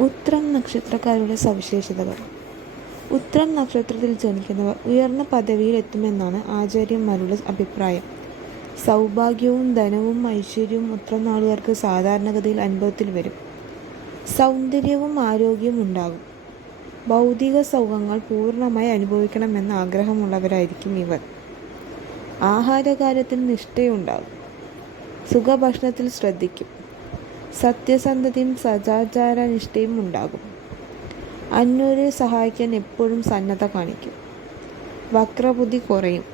ഉത്രം നക്ഷത്രക്കാരുടെ സവിശേഷതകൾ. ഉത്രം നക്ഷത്രത്തിൽ ജനിക്കുന്നവർ ഉയർന്ന പദവിയിൽ എത്തുമെന്നാണ് ആചാര്യന്മാരുടെ അഭിപ്രായം. സൗഭാഗ്യവും ധനവും ഐശ്വര്യവും ഉത്രം നാളുകാർക്ക് സാധാരണഗതിയിൽ അനുഭവത്തിൽ വരും. സൗന്ദര്യവും ആരോഗ്യവും ഉണ്ടാകും. ഭൗതിക സൗഖ്യങ്ങൾ പൂർണമായി അനുഭവിക്കണമെന്ന ആഗ്രഹമുള്ളവരായിരിക്കും ഇവർ. ആഹാരകാര്യത്തിൽ നിഷ്ഠയുണ്ടാകും. സുഖഭക്ഷണത്തിൽ ശ്രദ്ധിക്കും. സത്യസന്ധതയും സദാചാരനിഷ്ഠയും ഉണ്ടാകും. അന്യരെ സഹായിക്കാൻ എപ്പോഴും സന്നദ്ധ കാണിക്കും. വക്രബുദ്ധി കുറയും.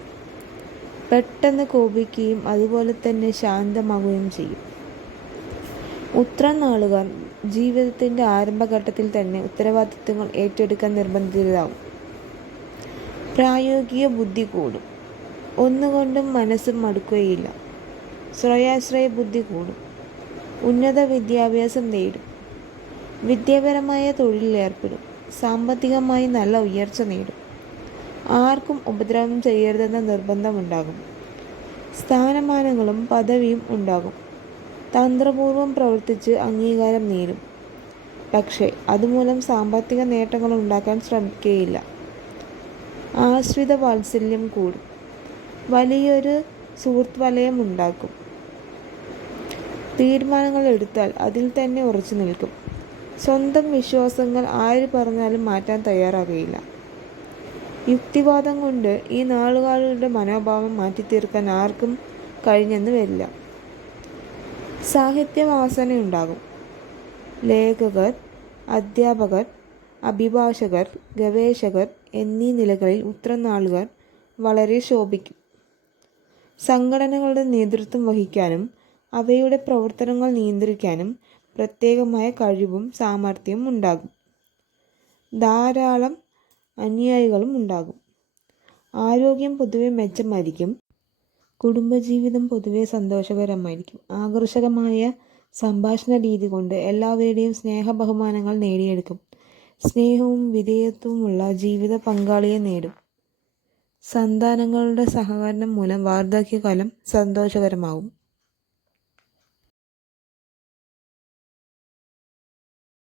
പെട്ടെന്ന് കോപിക്കുകയും അതുപോലെ തന്നെ ശാന്തമാവുകയും ചെയ്യും. ഉത്രം നാളുകാർ ജീവിതത്തിന്റെ ആരംഭഘട്ടത്തിൽ തന്നെ ഉത്തരവാദിത്വങ്ങൾ ഏറ്റെടുക്കാൻ നിർബന്ധിതരാകും. പ്രായോഗിക ബുദ്ധി കൂടും. ഒന്നുകൊണ്ടും മനസ്സ് മടുക്കുകയില്ല. സ്വയാശ്രയ ബുദ്ധി കൂടും. ഉന്നത വിദ്യാഭ്യാസം നേടും. വിദ്യാപരമായ തൊഴിലിലേർപ്പെടും സാമ്പത്തികമായി നല്ല ഉയർച്ച നേടും. ആർക്കും ഉപദ്രവം ചെയ്യരുതെന്ന നിർബന്ധമുണ്ടാകും. സ്ഥാനമാനങ്ങളും പദവിയും ഉണ്ടാകും. തന്ത്രപൂർവം പ്രവർത്തിച്ച് അംഗീകാരം നേടും. പക്ഷേ അതുമൂലം സാമ്പത്തിക നേട്ടങ്ങൾ ഉണ്ടാക്കാൻ ശ്രമിക്കുകയില്ല. ആശ്രിത വാത്സല്യം കൂടും. വലിയൊരു സുഹൃത്ത് വലയം ഉണ്ടാക്കും. തീരുമാനങ്ങൾ എടുത്താൽ അതിൽ തന്നെ ഉറച്ചു നിൽക്കും. സ്വന്തം വിശ്വാസങ്ങൾ ആര് പറഞ്ഞാലും മാറ്റാൻ തയ്യാറാകുകയില്ല യുക്തിവാദം കൊണ്ട് ഈ നാളുകാരുടെ മനോഭാവം മാറ്റിത്തീർക്കാൻ ആർക്കും കഴിഞ്ഞെന്ന് വരില്ല. സാഹിത്യവാസനയുണ്ടാകും ലേഖകർ അധ്യാപകർ അഭിഭാഷകർ ഗവേഷകർ എന്നീ നിലകളിൽ ഉത്തരനാളുകാർ വളരെ ശോഭിക്കും. സംഘടനകളുടെ നേതൃത്വം വഹിക്കാനും അവയുടെ പ്രവർത്തനങ്ങൾ നിയന്ത്രിക്കാനും പ്രത്യേകമായ കഴിവും സാമർഥ്യവും ഉണ്ടാകും. ധാരാളം അനുയായികളും ഉണ്ടാകും. ആരോഗ്യം പൊതുവെ മെച്ചമായിരിക്കും. കുടുംബജീവിതം പൊതുവെ സന്തോഷകരമായിരിക്കും. ആകർഷകമായ സംഭാഷണ രീതി കൊണ്ട് എല്ലാവരുടെയും സ്നേഹ ബഹുമാനങ്ങൾ നേടിയെടുക്കും. സ്നേഹവും വിധേയത്വവുമുള്ള ജീവിത പങ്കാളിയെ നേടും. സന്താനങ്ങളുടെ സഹകരണം മൂലം വാർദ്ധക്യകാലം സന്തോഷകരമാവും